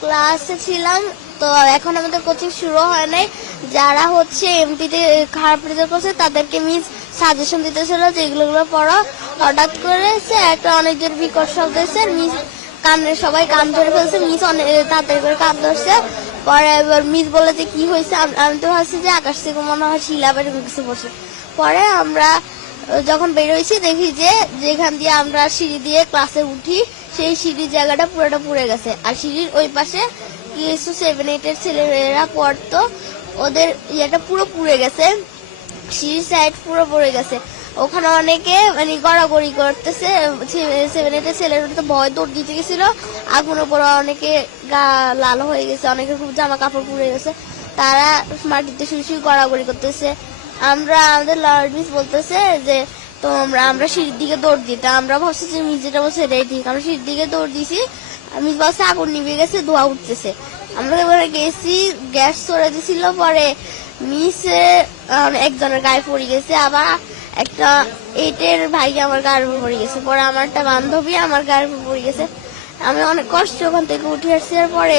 ক্লাসে ছিলাম। তো এখন আমাদের কোচিং শুরু হয় নাই। যারা হচ্ছে এমটিতে খারাপ রেজাল্ট করছে তাদেরকে মিস সাজেশন দিতেছিল যে এগুলো পড়ো। হঠাৎ করে একটা অনেক জোর বিকট শব্দ এসে মিস সবাই কান ধরে ফেলছে। মিস অনেক তাড়াতাড়ি করে কান ধরছে। পরে এবার মিস বলে যে কি হয়েছে, আমি তো ভাবছি যে আকাশ থেকে মনে হয় শিলা বের কিছু বসে। পরে আমরা যখন বেরোইছি দেখি যে যেখান দিয়ে আমরা সিঁড়ি দিয়ে ক্লাসে উঠি সেই সিঁড়ির জায়গাটা পুরোটা পুড়ে গেছে। আর সিঁড়ির ওই পাশে কিছু 7-8 ছেলেরা পড়তো, ওদের ইয়েটা পুরো পুড়ে গেছে, সিঁড়ির সাইড পুরো পড়ে গেছে। ওখানে অনেকে মানে গড়াগড়ি করতেছে। 7-8 ছেলেরা তো ভয় দৌড় দিতে গেছিল। আগুনের পরে অনেকে গা লাল হয়ে গেছে, অনেকের খুব জামা কাপড় পুড়ে গেছে। তারা মাটিতে শুয়ে গড়াগড়ি করতেছে। আমাদের লর্ড মিস বলতেছে যে আমরা সিঁড়ির দিকে দৌড় দিই। আমরা ভাবছি যে মিস যেটা বলছে এটাই ঠিক। আমরা সিঁড়ির দিকে দৌড় দিছি। মিস বলছে আগুন নিভে গেছে, ধোঁয়া উঠতেছে। আমরা এবারে গেছি, গ্যাস ছড়ে দিছিল। পরে মিসে একজনের গায়ে পড়ে গেছে, আবার একটা 8-এর ভাই আমার গায়ের উপর পড়ে গেছে। পরে আমার একটা বান্ধবী আমার গায়ের উপর পড়ে গেছে। আমি অনেক কষ্ট ওখান থেকে উঠে আসছি। পরে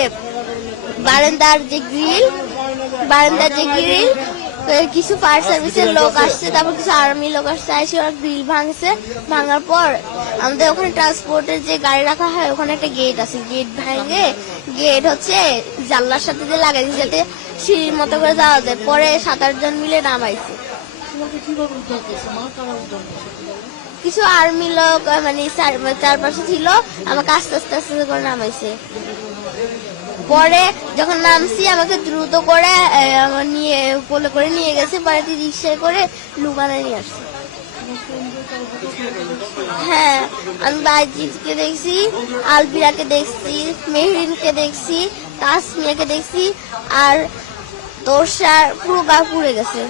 বারান্দার যে গ্রিল কিছু ফায়ার সার্ভিসের লোক আসছে, তারপর কিছু আর্মি লোক আসছে, এসে ওরা গ্রিল ভাঙছে। ভাঙার পর আমাদের ওখানে ট্রান্সপোর্টের যে গাড়ি রাখা হয় ওখানে একটা গেট আছে, গেট ভাঙে গেট হচ্ছে জানলার সাথে যে লাগাইছে যাতে সিঁড়ির মতো করে যাওয়া যায়। পরে 7-8 জন মিলে নামাইছে। কিছু আর্মি লোক মানে চারপাশে ছিল, আমাকে আস্তে আস্তে আস্তে করে নামাইছে। পরে যখন নামছি আমাকে দ্রুত করে নিয়ে কোলে করে নিয়ে গেছে। পরে রিক্সায় করে লুকানে নিয়ে আসছে। হ্যাঁ, আমি বাইজিৎকে দেখছি, আলবিরাকে দেখছি, মেহরিনকে দেখছি, তাসমিয়াকে দেখছি, আর তোরসার পুরো গা পুড়ে গেছে।